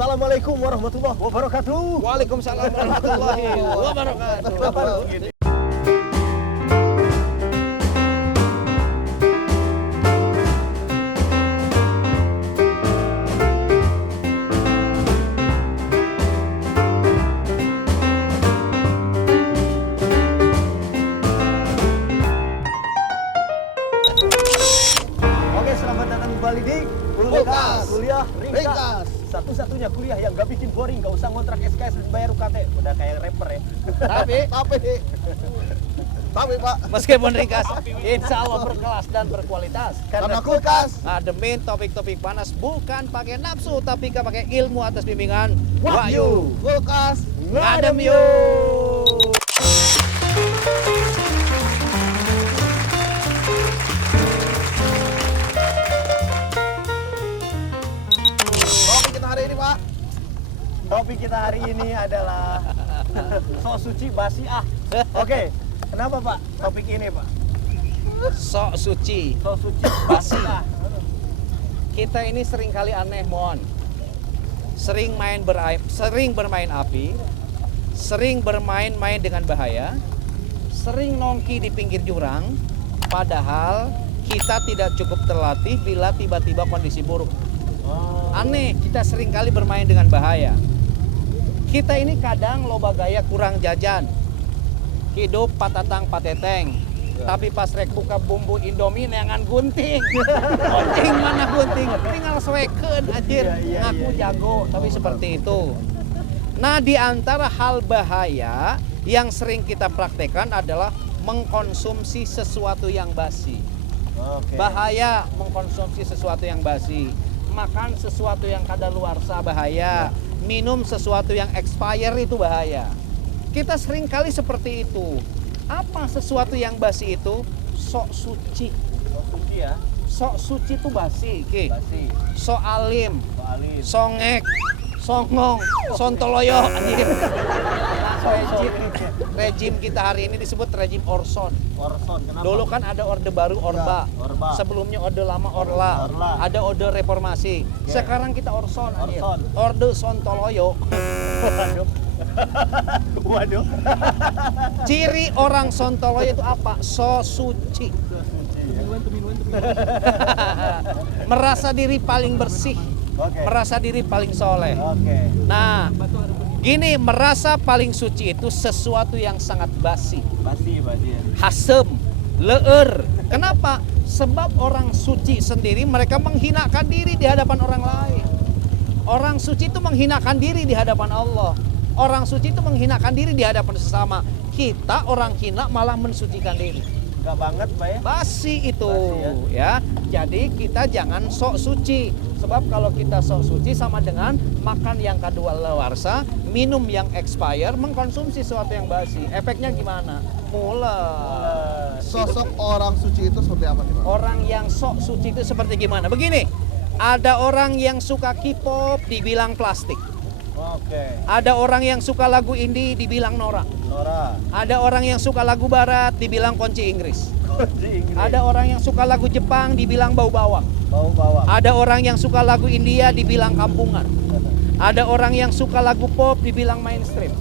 Assalamualaikum warahmatullahi wabarakatuh. Waalaikumsalam warahmatullahi wabarakatuh. Oke, selamat datang kembali di Kulkas. Kuliah Ringkas. Ringkas. Satu-satunya kuliah yang gak bikin boring, gak usah ngontrak SKS dan bayar UKT. Udah kayak rapper ya. Tapi Pak, Meskipun ringkas, insya Allah berkelas dan berkualitas. karena kulkas. Ngademin topik-topik panas bukan pakai nafsu, tapi pakai ilmu atas bimbingan Wahyu. Kulkas. Ngadem yuk. Topik kita hari ini Pak. Topik kita hari ini adalah sok suci basi ah. Oke, kenapa Pak topik ini Pak? Sok suci. Sok suci basi ah. Kita ini sering kali aneh, Mon. Sering bermain api, sering bermain-main dengan bahaya, sering nongki di pinggir jurang, padahal kita tidak cukup terlatih bila tiba-tiba kondisi buruk. Aneh, kita sering kali bermain dengan bahaya. Kita ini kadang loba gaya kurang jajan. Hidup patatang pateteng. Tapi pas rek buka bumbu Indomie neangan gunting. Gunting mana gunting? Tinggal sweken anjir. Ngaku jago, tapi seperti itu. Nah, di antara hal bahaya yang sering kita praktekkan adalah mengkonsumsi sesuatu yang basi. Oke. Bahaya mengkonsumsi sesuatu yang basi. Makan sesuatu yang kadaluarsa bahaya. Minum sesuatu yang expire itu bahaya. Kita sering kali seperti itu. Apa sesuatu yang basi itu? Sok suci. Sok suci ya. Sok suci itu basi, Ki. Basi. Sok alim, Sok alim. songek, songong, sontoloyo anjir. Nah, rejim kita hari ini disebut rejim Orson. Orson. Kenapa? Dulu kan ada orde baru Orba. Orba. Sebelumnya orde lama Orla. Orla. Ada orde reformasi. Ya. Sekarang kita Orson anjir. Orson. Orde Sontoloyo. Waduh. Waduh. Ciri orang Sontoloyo itu apa? So suci. Sok suci ya. Merasa diri paling bersih. Oke. Merasa diri paling soleh. Oke. Nah, gini, merasa paling suci itu sesuatu yang sangat basi. Basi ya. Hasem, leur. Kenapa? Sebab orang suci sendiri mereka menghinakan diri di hadapan orang lain. Orang suci itu menghinakan diri di hadapan Allah. Orang suci itu menghinakan diri di hadapan sesama. Kita orang hina malah mensucikan diri. Enggak banget Pak ya. Basi itu Basi, ya. Jadi kita jangan sok suci. Sebab kalau kita sok suci sama dengan makan yang kadaluarsa, minum yang expire, mengkonsumsi sesuatu yang basi. Efeknya gimana? Mules. Sosok orang suci itu seperti apa nih Pak? Orang yang sok suci itu seperti gimana? Begini, ada orang yang suka K-pop dibilang plastik. Oke. Ada orang yang suka lagu indie dibilang norak. Nora. Ada orang yang suka lagu barat dibilang kunci Inggris. Di Inggris. Ada orang yang suka lagu Jepang dibilang bau bawang. Bau bawang. Ada orang yang suka lagu India dibilang kampungan. Ada orang yang suka lagu pop dibilang mainstream.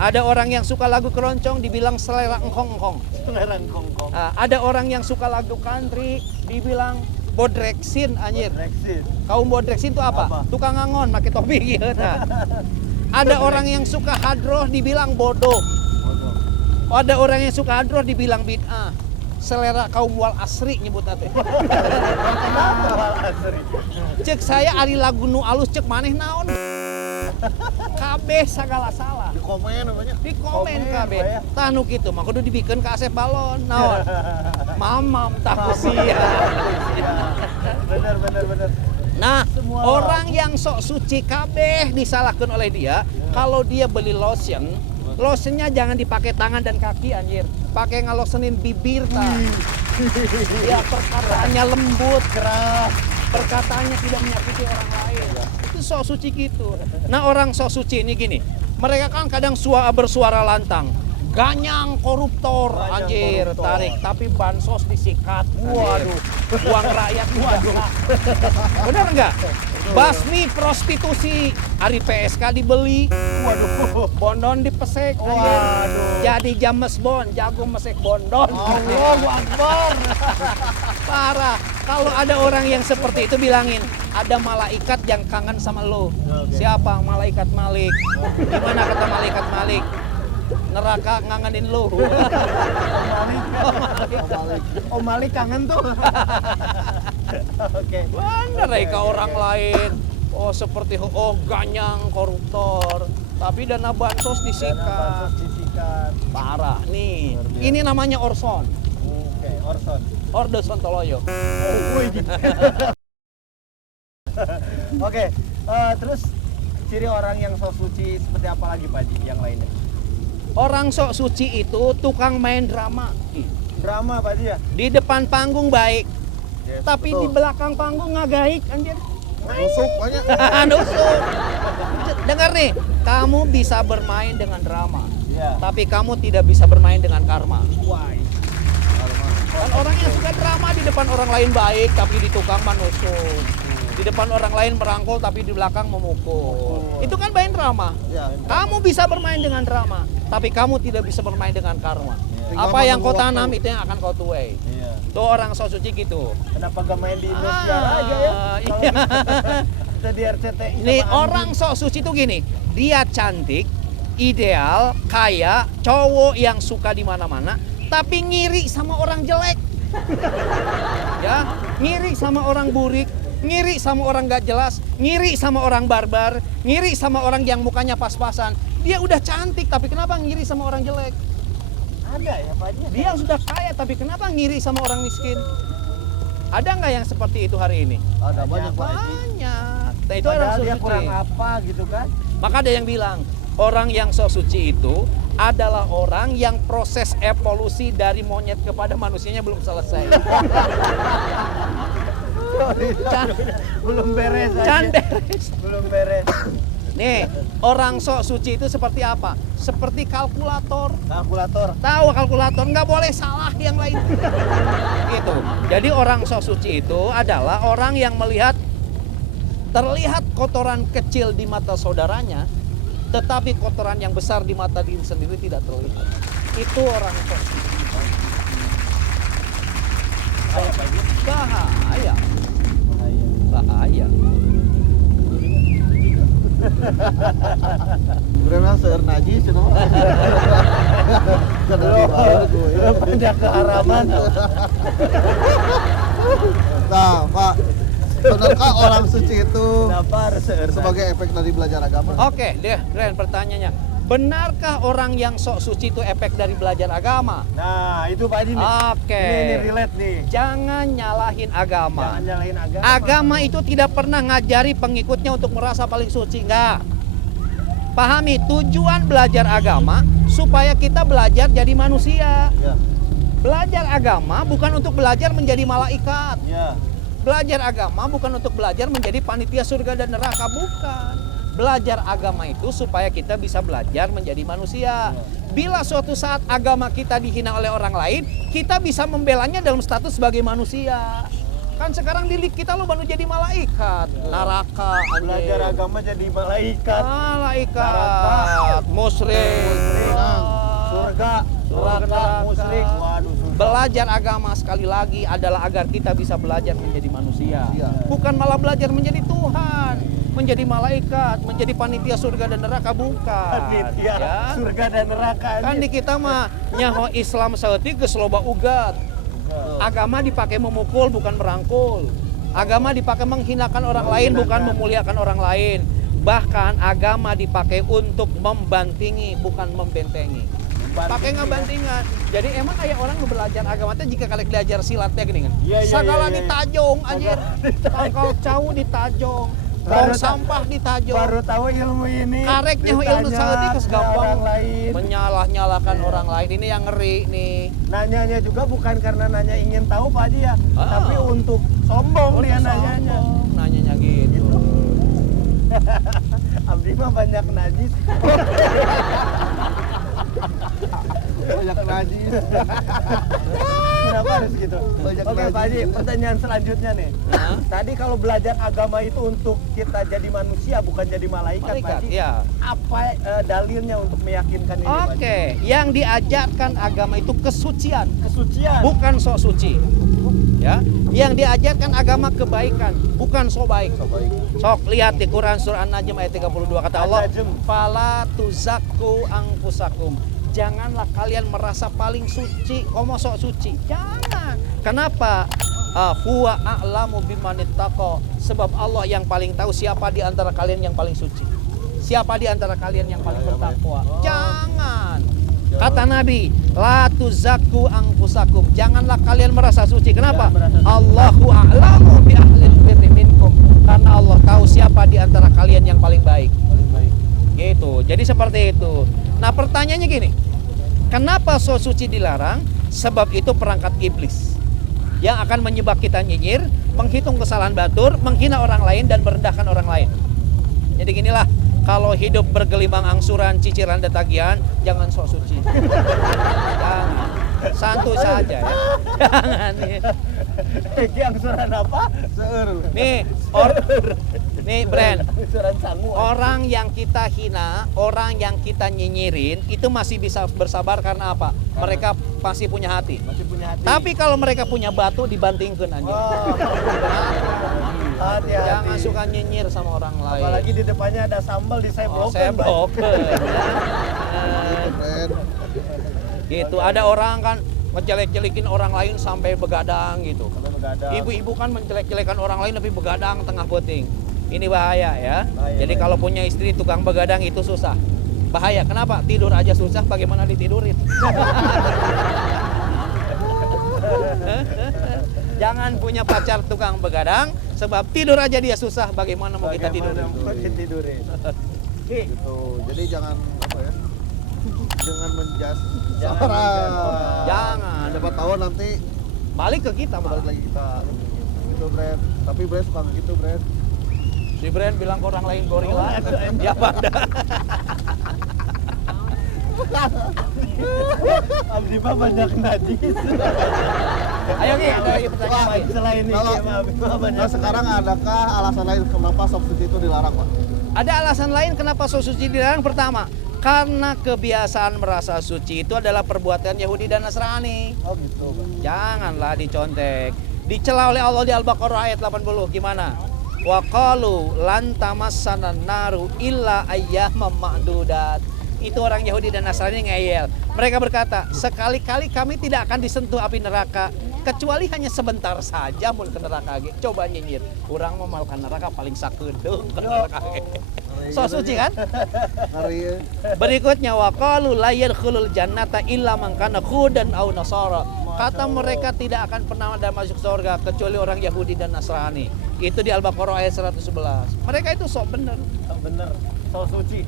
Ada orang yang suka lagu keroncong dibilang selera engkong-engkong. Selera kongkong. Ada orang yang suka lagu country dibilang bodreksin anjir. Brexit. Kaum bodreksin itu apa? Apa? Tukang ngangon pakai topi gitu. Nah. Ada orang yang suka hadroh dibilang bodoh. Bodoh. Ada orang yang suka hadroh dibilang bid'ah. Selera kaum wal asri nyebutna teh. Kenapa wal asri? Cek saya ari lagu nu alus cek maneh naon. Kabeh segala salah. Di komen namanya. Di komen Komen, kabeh. Pak, ya. Tah nu kitu mah kudu dibikeun ka Asep Balon. Naon? Mamam tah sia. Bener. Nah, Semua orang yang sok suci kabeh disalahkan oleh dia, kalau dia beli lotion, lotionnya jangan dipakai tangan dan kaki anjir. Pakai ngalosenin bibir tah. Ya perkataannya lembut, Keras. perkataannya tidak menyakiti orang lain. Itu sok suci gitu. Nah, orang sok suci ini gini, mereka kan kadang bersuara lantang. Ganyang koruptor, Ganyang anjir, koruptor. tarik. Tapi bansos disikat. Waduh, uang rakyat waduh. Benar nggak? Basmi prostitusi, hari PSK dibeli, Waduh. bondon dipesek, anjir. Waduh. Jadi James Bond, jago mesek bondon. Allahu Akbar. Parah. Kalau ada orang yang seperti itu bilangin, ada malaikat yang kangen sama lo. Oke. Siapa? Malaikat Malik. Gimana kata malaikat Malik? Neraka ngangenin lo. Om Malik kangen tuh. Oke. Bener ke orang lain. Oh seperti ganyang koruptor. Tapi dana bansos Dana disikat. bansos disikat. Parah nih. Luar biasa. Ini namanya Orson. Oke, Orson. Orde Sontoloyo. Wih. Oke, terus ciri orang yang sok suci seperti apa lagi Pak Haji yang lainnya? Orang sok suci itu tukang main drama. Drama Pak Haji ya? Di depan panggung baik, Yes, tapi betul. di belakang panggung ngagaik anjir. Nusuk banyak. Nusuk. Dengar nih, kamu bisa bermain dengan drama, Iya. tapi kamu tidak bisa bermain dengan karma. Why? Kan orang yang suka drama di depan orang lain baik, tapi di tukang menusuk. Di depan orang lain merangkul, tapi di belakang memukul. Itu kan main drama. Ya. Kamu bisa bermain dengan drama, tapi kamu tidak bisa bermain dengan karma. Tinggal Apa yang kau menunggu tanam waktu. itu yang akan kau tuai. Iya. Tuh orang sok suci gitu. Kenapa gak main di Indonesia aja ya? Kalau Iya. kita di RCTI sama Nih Andi. orang sok suci tuh gini, dia cantik, ideal, kaya, cowok yang suka di mana-mana, tapi ngiri sama orang jelek. Ya, ngiri sama orang burik, ngiri sama orang gak jelas, ngiri sama orang barbar, ngiri sama orang yang mukanya pas-pasan. Dia udah cantik, tapi kenapa ngiri sama orang jelek? Ada ya Pak Haji? Dia sudah kaya, tapi kenapa ngiri sama orang miskin? Ada nggak yang seperti itu hari ini? Ada banyak Pak Haji. Banyak. Nah, itu orang Padahal sok dia suci. kurang apa gitu kan? Maka ada yang bilang, orang yang sok suci itu adalah orang yang proses evolusi dari monyet kepada manusianya belum selesai. Can- Belum beres aja. Can beres. Belum beres. Nih, orang sok suci itu seperti apa? Seperti kalkulator. Kalkulator. Tahu kalkulator, nggak boleh salah yang lain. Gitu. Jadi orang sok suci itu adalah orang yang melihat terlihat kotoran kecil di mata saudaranya, tetapi kotoran yang besar di mata diri sendiri tidak terlihat. Itu orang sok suci. Bahaya. Bahaya. Berenang seur najis cenah. Banyak keharaman. Nah, Pak, benarkah orang suci itu Kenapa harus seerna? sebagai efek dari belajar agama? Oke, deh, Ren, pertanyaannya. Benarkah orang yang sok suci itu efek dari belajar agama? Nah, itu Pak Haji nih. Oke. Ini relate nih. Jangan nyalahin agama. Jangan nyalahin agama. Agama itu tidak pernah ngajari pengikutnya untuk merasa paling suci, enggak. Pahami, tujuan belajar agama supaya kita belajar jadi manusia. Ya. Belajar agama bukan untuk belajar menjadi malaikat. Ya. Belajar agama bukan untuk belajar menjadi panitia surga dan neraka, bukan. Belajar agama itu supaya kita bisa belajar menjadi manusia. Bila suatu saat agama kita dihina oleh orang lain, kita bisa membelanya dalam status sebagai manusia. Kan sekarang di lift kita lo baru jadi malaikat, neraka, Belajar agama jadi malaikat. malaikat, musyrik, Surga. Surga. neraka. Musyrik. Waduh, surga. Belajar agama sekali lagi adalah agar kita bisa belajar menjadi manusia. Iya. Bukan malah belajar menjadi Tuhan, menjadi malaikat, menjadi panitia surga dan neraka, bukan. Panitia Ya. surga dan neraka. Kan nih. di kita mah nyaho Islam saeutik geus loba ugat. Agama dipakai memukul bukan merangkul. Agama dipakai menghinakan orang lain bukan memuliakan orang lain. Bahkan agama dipakai untuk membantingi bukan membentengi. Pakai ngebantingan. Jadi emang kayak orang nu belajar agama teh jika kalian belajar silatnya gini kan. Iya, iya, Sagala iya, iya. ditajong anjir. Tangkal cau ditajong. Tong Baru sampah ditajong. Baru tahu ilmu ini. Kareknya ilmu ditanya saeutik geus ke gampang. orang lain. Menyalah-nyalahkan orang lain ini yang ngeri nih. Nanyanya juga bukan karena nanya ingin tahu Pak Haji ya, Ah. tapi untuk sombong dia Untuk nanyanya. sombong, nanyanya gitu. Abdi mah banyak najis. Banyak najis. kenapa harus gitu? Banyak Oke lagi. Pak Haji, pertanyaan selanjutnya nih. Hah? Tadi kalau belajar agama itu untuk kita jadi manusia bukan jadi malaikat, Pak Malaikat, Haji. ya. Apa dalilnya untuk meyakinkan ini, Pak Haji? Oke, yang diajarkan agama itu kesucian, Kesucian. bukan sok suci. Ya, yang diajarkan agama kebaikan, bukan sok baik. Sok lihat di Quran surah An-Najm ayat 32 kata Allah, An-Najm. "Fala tuzakku anfusakum." Janganlah kalian merasa paling suci, komo sok suci. Jangan. Kenapa? Huwa a'lamu bimanittaqo. Sebab Allah yang paling tahu siapa di antara kalian yang paling suci. Siapa di antara kalian yang paling bertakwa. Jangan. Kata Nabi, la tuzakku anfusakum. Janganlah kalian merasa suci. Kenapa? Jangan merasa suci. Allahu a'lamu bi ahlil birri minkum. Karena Allah tahu siapa di antara kalian yang paling baik. Paling baik. Gitu. Jadi seperti itu. Nah, pertanyaannya gini. Kenapa so suci dilarang? Sebab itu perangkat iblis yang akan menyebab kita nyinyir, menghitung kesalahan batur, menghina orang lain dan merendahkan orang lain. Jadi ginilah, kalau hidup bergelimang angsuran, cicilan dan tagihan, jangan sok suci. Jangan. Santuy saja ya. Jangan nih. Iki angsuran apa? Seur. Nih Brand, Angsuran sangu. orang yang kita hina, orang yang kita nyinyirin itu masih bisa bersabar karena apa? Mereka masih punya hati. Masih punya hati. Tapi kalau mereka punya batu dibantingkan aja. Oh. Hati-hati. Jangan suka nyinyir sama orang lain. Apalagi di depannya ada sambal di saya Oh, blok. saya broken. Keren. Gitu, ada orang kan menjelek-jelekin orang lain sampai begadang gitu. Ibu-ibu kan menjelek-jelekan orang lain tapi begadang tengah puting. Ini bahaya ya. Bahaya, Jadi bahaya. kalau punya istri tukang begadang itu susah. Bahaya. Kenapa? Tidur aja susah, bagaimana ditidurin? Jangan punya pacar tukang begadang, sebab tidur aja dia susah, bagaimana mau kita tidur? Mau tidurin. Oke. Gitu. Jadi jangan apa ya? Jangan menjas Jangan orang. menjudge orang. Jangan. Siapa tahu nanti Balik ke kita, balik lagi kita gitu, Brand. Tapi Brand suka gitu, Brand. Si Brand bilang ke orang lain gorila. Oh, ada. Ya pada. Abdi mah banyak najis. Ayo Ki, ada lagi pertanyaan lain. Selain ini, Kalau- Abdi mah banyak. Nah sekarang adakah alasan lain kenapa sop suci itu dilarang, Pak? Ada alasan lain kenapa sok suci dilarang? Pertama, karena kebiasaan merasa suci itu adalah perbuatan Yahudi dan Nasrani. Oh gitu, Pak. Janganlah dicontek. Dicela oleh Allah di Al-Baqarah ayat 80. Gimana? Wa qalu lan tamassana naru illa ayyamam ma'dudat. Itu orang Yahudi dan Nasrani ngeyel. Mereka berkata, sekali-kali kami tidak akan disentuh api neraka kecuali hanya sebentar saja mun ke neraka ge. Coba nyinyir. Urang mah mal ka neraka paling sakedeung ke neraka ge. So suci kan? Ngeri ya. Berikutnya waqalu la yadkhulul jannata illa man kana hudan aw nasara. Kata mereka tidak akan pernah ada masuk surga kecuali orang Yahudi dan Nasrani. Itu di Al-Baqarah ayat 111. Mereka itu sok bener. Oh, bener. So suci.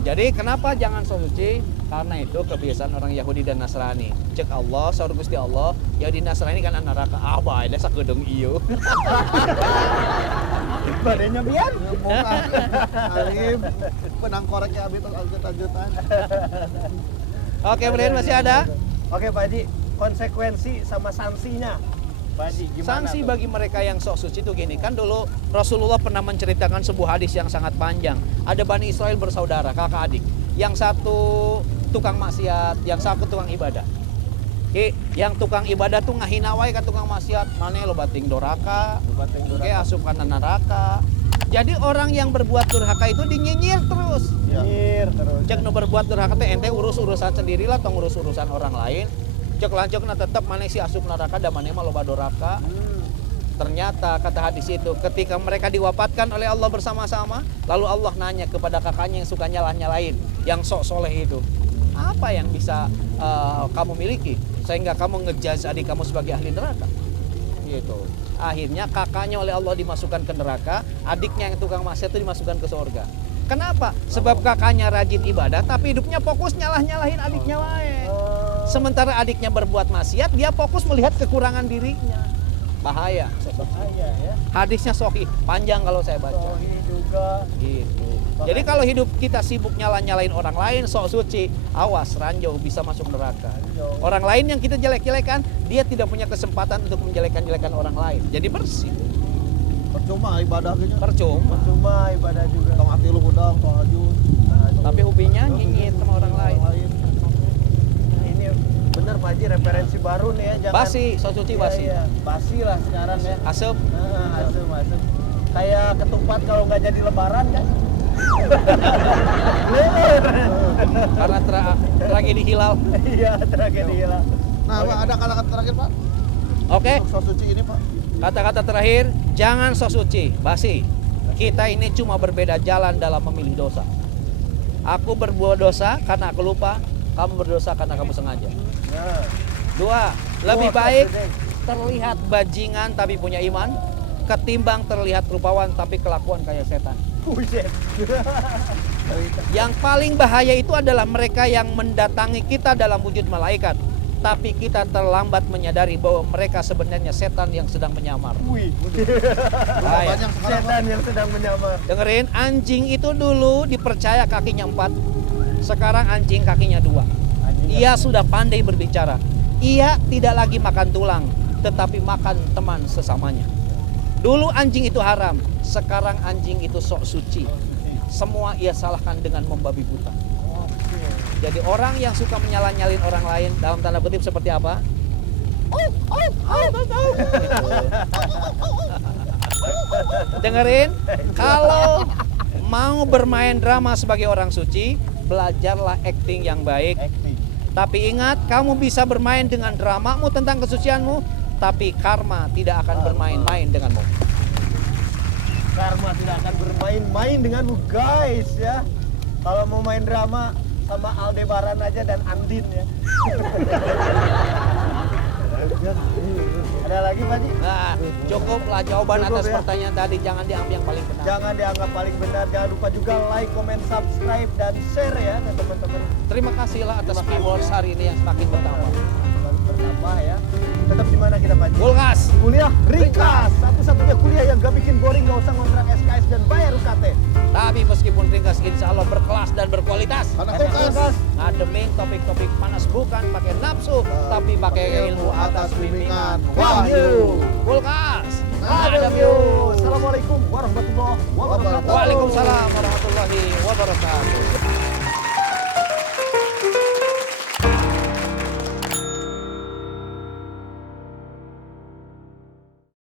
Jadi kenapa jangan sok suci? Karena itu kebiasaan orang Yahudi dan Nasrani. Cek Allah, saur Gusti Allah, Yahudi Nasrani kan neraka. Ah, bae da sakedeung ieu. Badannya biar. Alim, benang koreknya Abi lanjut-lanjutan. Oke, Brian masih ada? Oke, Pak Haji. Konsekuensi sama sanksinya. Pak Haji, gimana Sanksi tuh? bagi mereka yang sok suci itu gini, kan dulu Rasulullah pernah menceritakan sebuah hadis yang sangat panjang. Ada Bani Israel bersaudara, kakak adik. Yang satu tukang maksiat, yang satu tukang ibadah. Yang tukang ibadah tuh ngahina wae ka tukang maksiat, mana lo bating doraka, Bating oke durhaka. asup kana neraka. Jadi orang yang berbuat durhaka itu dinyinyir terus. Nyir terus. Cek nu berbuat durhaka teh ente urus-urusan sendirilah tong urus-urusan orang lain. Cek lancokna tetep maneh si asup neraka da maneh mah loba doraka. Ternyata kata hadis itu ketika mereka diwafatkan oleh Allah bersama-sama, lalu Allah nanya kepada kakaknya yang suka nyalah-nyalahin, yang sok soleh itu, apa yang bisa kamu miliki sehingga kamu ngejudge adik kamu sebagai ahli neraka? Gitu. Akhirnya kakaknya oleh Allah dimasukkan ke neraka, adiknya yang tukang maksiat itu dimasukkan ke surga. Kenapa? Sebab kakaknya rajin ibadah tapi hidupnya fokus nyalah-nyalahin adiknya wae. Sementara adiknya berbuat maksiat, dia fokus melihat kekurangan dirinya. bahaya. Bahaya ya. Hadisnya Sahih, panjang kalau saya baca. Sohi juga. Gitu. Jadi kalau hidup kita sibuk nyalain orang lain, sok suci, awas ranjau bisa masuk neraka. Orang lain yang kita jelek-jelekan, dia tidak punya kesempatan untuk menjelek-jelekan orang lain. Jadi bersih. Percuma ibadah gitu. Percuma. Cuma ibadah juga. Tong ati lu udang, tong hajun. Tapi ubinya nyinyit sama orang lain. Ini bener Pak Haji, referensi baru nih ya. Jangan, Basi, sok suci Iya, basi. iya. Basi lah sekarang ya. Asep. Asem. Kayak ketupat kalau nggak jadi lebaran kan. Karena tragedi hilal. Iya, tragedi lah. Nah, Pak, ada kata-kata terakhir, Pak? Oke, Untuk sos suci ini, Pak. kata-kata terakhir, jangan sok suci, basi. Kita ini cuma berbeda jalan dalam memilih dosa. Aku berbuat dosa karena aku lupa, kamu berdosa karena kamu sengaja. Nah. Dua, lebih Wah, baik Gede. terlihat bajingan tapi punya iman, ketimbang terlihat rupawan tapi kelakuan kayak setan. Buset. Yang paling bahaya itu adalah mereka yang mendatangi kita dalam wujud malaikat, tapi kita terlambat menyadari bahwa mereka sebenarnya setan yang sedang menyamar. Wih. Bahaya. Banyak sekarang, Pak. Setan yang sedang menyamar. Dengerin, anjing itu dulu dipercaya kakinya 4, sekarang anjing kakinya 2. Ia sudah pandai berbicara. Ia tidak lagi makan tulang, tetapi makan teman sesamanya. Dulu anjing itu haram, sekarang anjing itu sok suci. Semua ia salahkan dengan membabi buta. Oke. Jadi orang yang suka menyala-nyalin orang lain dalam tanda kutip seperti apa? Dengerin, kalau mau bermain drama sebagai orang suci, belajarlah acting yang baik. Acting. Tapi ingat, kamu bisa bermain dengan dramamu tentang kesucianmu, tapi karma tidak akan bermain-main denganmu. Karma tidak akan bermain-main denganmu guys ya. Kalau mau main drama sama Aldebaran aja dan Andin ya. Ada lagi Pak Haji? Nah, cukuplah jawaban Cukup, atas ya. pertanyaan tadi, jangan diambil yang paling benar. Jangan dianggap paling benar. Jangan lupa juga like, comment, subscribe dan share ya ke teman-teman. Terima kasihlah atas viewers hari ini yang semakin bertambah. Bertambah ya. Tetap di mana kita Pak Haji? Kulkas. Kuliah ringkas. Satu-satunya kuliah yang gak bikin boring, gak usah ngontrak SKS dan bayar UKT. Tapi meskipun ringkas, insya Allah berkelas dan berkualitas. Karena Enak kulkas. kulkas. Ngademin topik-topik panas bukan pakai nafsu, tapi pakai ilmu atas bimbingan Wahyu. Kulkas. Ada Ada view. Assalamualaikum warahmatullahi wabarakatuh. Waalaikumsalam warahmatullahi